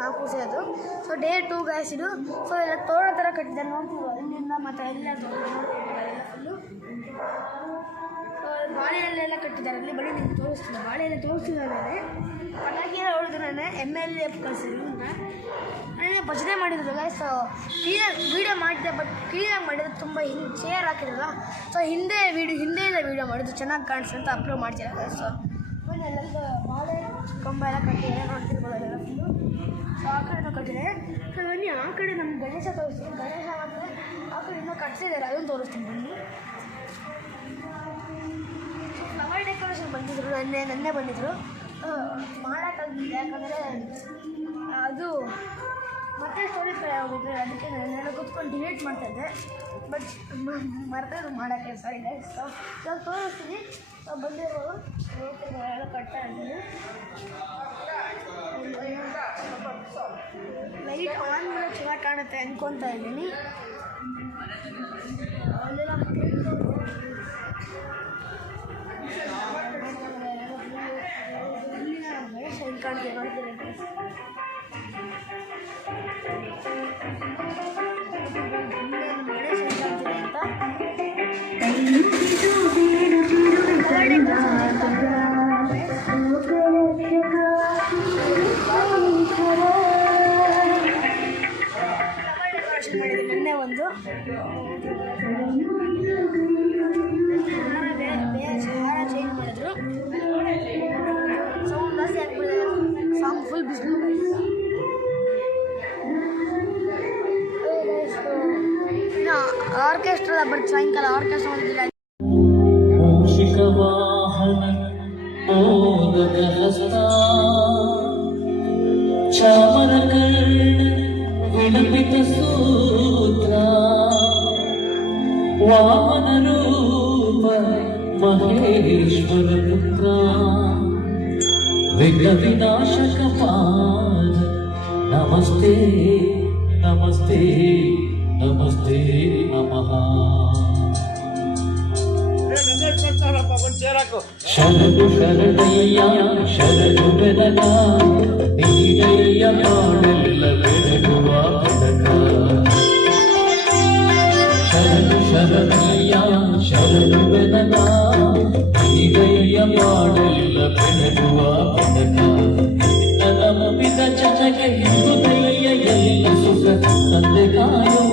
4 ಸೇರೋದು. So day 2 guys ಇದು. So ಎಲ್ಲ ತೋರಣ ಥರ ಕಟ್ಟಿದ್ದಾರೆ ನೋಡ್ತೀವಿ ಅಲ್ಲಿಂದ ಮತ್ತು ಎಲ್ಲ ನೋಡ್ತಿಲ್ಲ ಫುಲ್ಲು. ಸೊ ಬಾಳೆಯಲ್ಲೆಲ್ಲ ಕಟ್ಟಿದ್ದಾರೆ ಅಲ್ಲಿ ಬರೀ ನಿಮ್ಗೆ ತೋರಿಸ್ತಿಲ್ಲ, ಬಾಳೆಯೆಲ್ಲ ತೋರಿಸ್ತಿದ್ದಾರೆ. ಪಟಾಕಿ ಎಲ್ಲ ಹೊಡೆದು ನಾನು MLA ಕಳಿಸಿದ್ರು ನಾನೇ ಭಜನೆ ಮಾಡಿದ್ರು ಗೈಸ್. ಸೊ ವೀಡಿಯೋ ಮಾಡಿದೆ, ಬಟ್ ಕ್ಲೀನಾಗಿ ಮಾಡಿದ್ರು. ತುಂಬ ಹಿಂದೆ ಚೇರ್ ಹಾಕಿರಲ್ಲ, ಸೊ ಹಿಂದೆಯಿಂದ ವೀಡಿಯೋ ಮಾಡಿದ್ರು ಚೆನ್ನಾಗಿ ಕಾಣಿಸುತ್ತೆ ಅಂತ ಅಪ್ಲೋಡ್ ಮಾಡ್ತಾರೆ ಗೈಸ್. ಸೊ ಎಲ್ಲ ಬಾಳೆ ಕಂಬ ಎಲ್ಲ ಕಟ್ಟಿದ್ದಾರೆ ನೋಡ್ತಿರ್ಬೋದು ಎಲ್ಲ ಫುಲ್ಲು. ಸೊ ಆ ಕಡೆ ಕಟ್ಟಿದೆ. ಸೊ ಬನ್ನಿ ಆ ಕಡೆ ನಮ್ಮ ಗಣೇಶ ತೋರಿಸ್ತೀನಿ. ಗಣೇಶ ಮತ್ತು ಆ ಕಡೆ ಇನ್ನೂ ಕಟ್ಟಿಸಿದ್ದಾರೆ, ಅದನ್ನು ತೋರಿಸ್ತೀನಿ ಬನ್ನಿ. ಸೊ ಫ್ಲವರ್ ಡೆಕೋರೇಷನ್ ಬಂದಿದ್ರು, ನೆನ್ನೆ ಬಂದಿದ್ದರು. ಮಾಡೋಕ್ಕಾಗಿಲ್ಲ, ಯಾಕಂದರೆ ಅದು ಮತ್ತೆ ಸ್ಟೋರಿ ಕಡೆ ಹೋಗಿದ್ರೆ ಅದಕ್ಕೆ ನಾನು ಕೂತ್ಕೊಂಡು ಡಿಲೀಟ್ ಮಾಡ್ತಾಯಿದ್ದೆ. ಬಟ್ ಮರ್ತದ್ದು ಮಾಡೋಕ್ಕೆ ಸಾರಿ ಗೈಸ್. ಸೊ ಇವಾಗ ತೋರಿಸ್ತೀನಿ. ಬಂದಿರೋರು ಎಲ್ಲ ಕಟ್ತಾ ಇದ್ದೀನಿ. ಲೈಟ್ ಆನ್ ಮೇಲೆ ಚೆನ್ನಾಗಿ ಕಾಣುತ್ತೆ ಅನ್ಕೊತಾ ಇದ್ದೀನಿ. ಅಲ್ಲೆಲ್ಲ ಗಣೇಶ ಹೆಂಗೆ ಕಾಣ್ತೀವಿ ನೋಡ್ತೀವಿ ಗಣೇಶ ಹೆಂಗೆ ಕಾಣ್ತೀವಿ ಅಂತ. ಡೆಕೋರೇಷನ್ ಮಾಡಿದ್ರು ಮೊನ್ನೆ ಒಂದು ಹಾರ ಚೇಂಜ್ ಮಾಡಿದ್ರು. ಸೌಂಡ್ ಜಾಸ್ತಿ ಆಗ್ಬಿಟ್ಟಿದೆ, ಸಾಂಗ್ ಫುಲ್ ಬಿಸಿಲು. ಇನ್ನು ಆರ್ಕೆಸ್ಟ್ರಾ ಬಟ್ ಸಾಯಂಕಾಲ ಆರ್ಕೆಸ್ಟ್ರಾ ಬಂದಿಲ್ಲ. ವಿಲಪಿತ ಸೂತ್ರ ವಾಮನ ರೂಪ ಮಹೇಶ್ವರ ಪುತ್ರ ವಿಘ್ನ ವಿನಾಶಕ ಪಾದ ನಮಸ್ತೆ ನಮಸ್ತೆ ನಮಸ್ತೆ ನಮಃ. ಶರಣು ಶರಣಯ್ಯ ಶರಣು ಬೆನಕ ನೀರಯ್ಯ ನಾಡೆಲ್ಲ ಬೆಳಗುವ ಬೆಳಕ. ಶರಣು ಶರಣಯ್ಯ ಶರಣು ಬೆನಕ ನೀರಯ್ಯ ನಾಡೆಲ್ಲ ಬೆಳಗುವ ಬೆಳಕ. ನಮಪಿತ ಚಟಗೆ ಹೃದಯ ಎಲ್ಲ ಸುಖ ತಂದೆ ಕಾಯುವ.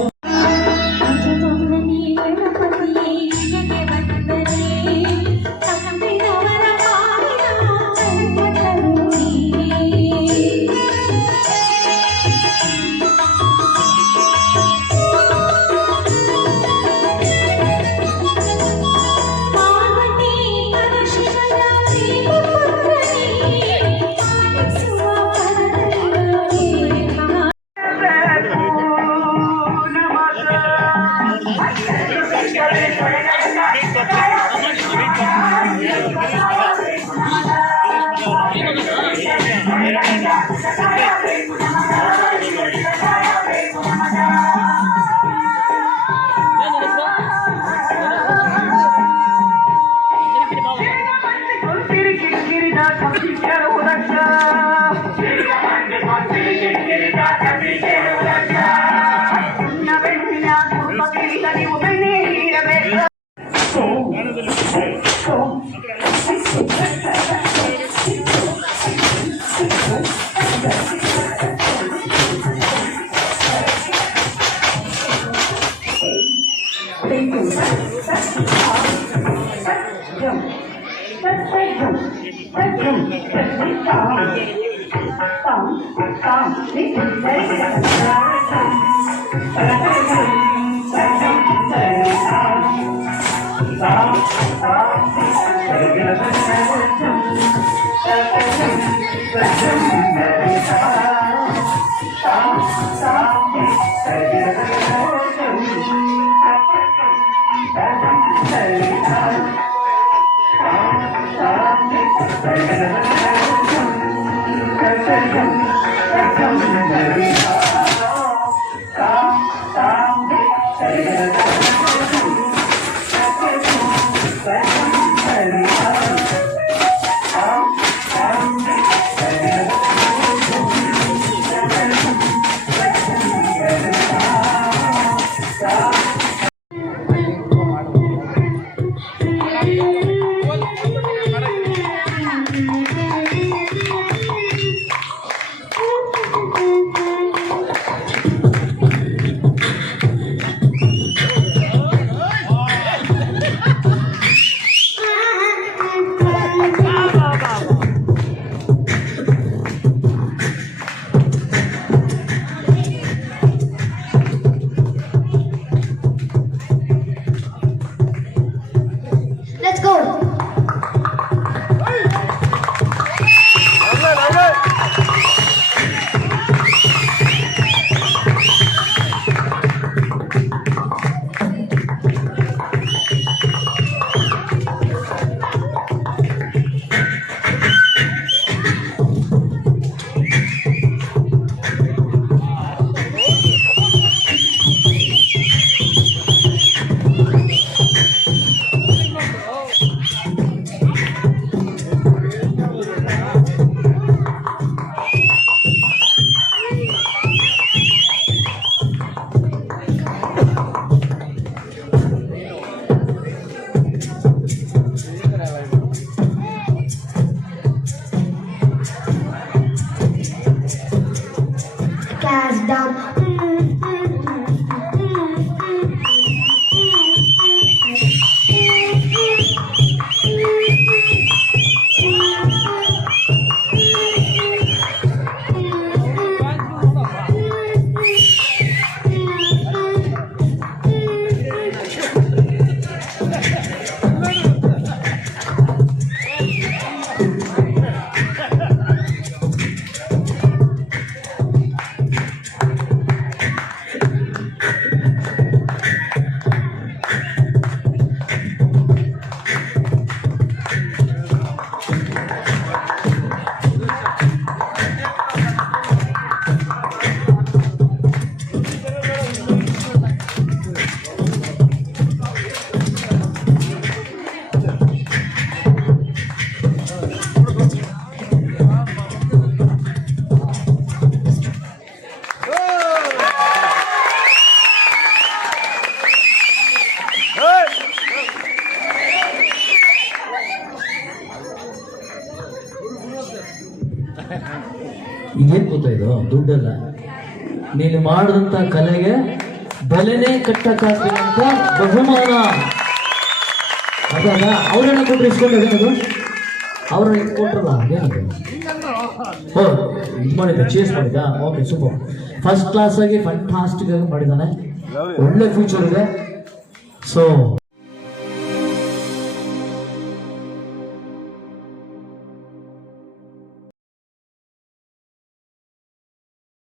ಏನ್ ಗೊತ್ತಾ ಇದು ದುಡ್ಡಲ್ಲ, ನೀನು ಮಾಡಿದಂತ ಕಲೆಗೆ ಬೆಲೆನೇ ಕಟ್ಟಕ್ಕಾಗ್ತಿರಂತ ಬಹುಮಾನ. ಅದಾಗ ಅವ್ರನ್ನ ಕೊಟ್ಟರೆ ಇಸ್ಕೊಂಡದು, ಅವ್ರನ್ನ ಕೊಟ್ರಲ್ಲ ಏನದು, ಓ ಇದು ಮಾಡಿದ್ದ, ಚೇಸ್ ಮಾಡಿದ್ದ. ಓಕೆ ಸೂಪರ್, ಫಸ್ಟ್ ಕ್ಲಾಸ್ ಆಗಿ ಫ್ಯಾಂಟಾಸ್ಟಿಕ್ ಆಗಿ ಮಾಡಿದ್ದಾನೆ, ಒಳ್ಳೆ ಫ್ಯೂಚರ್ ಇದೆ. ಸೊ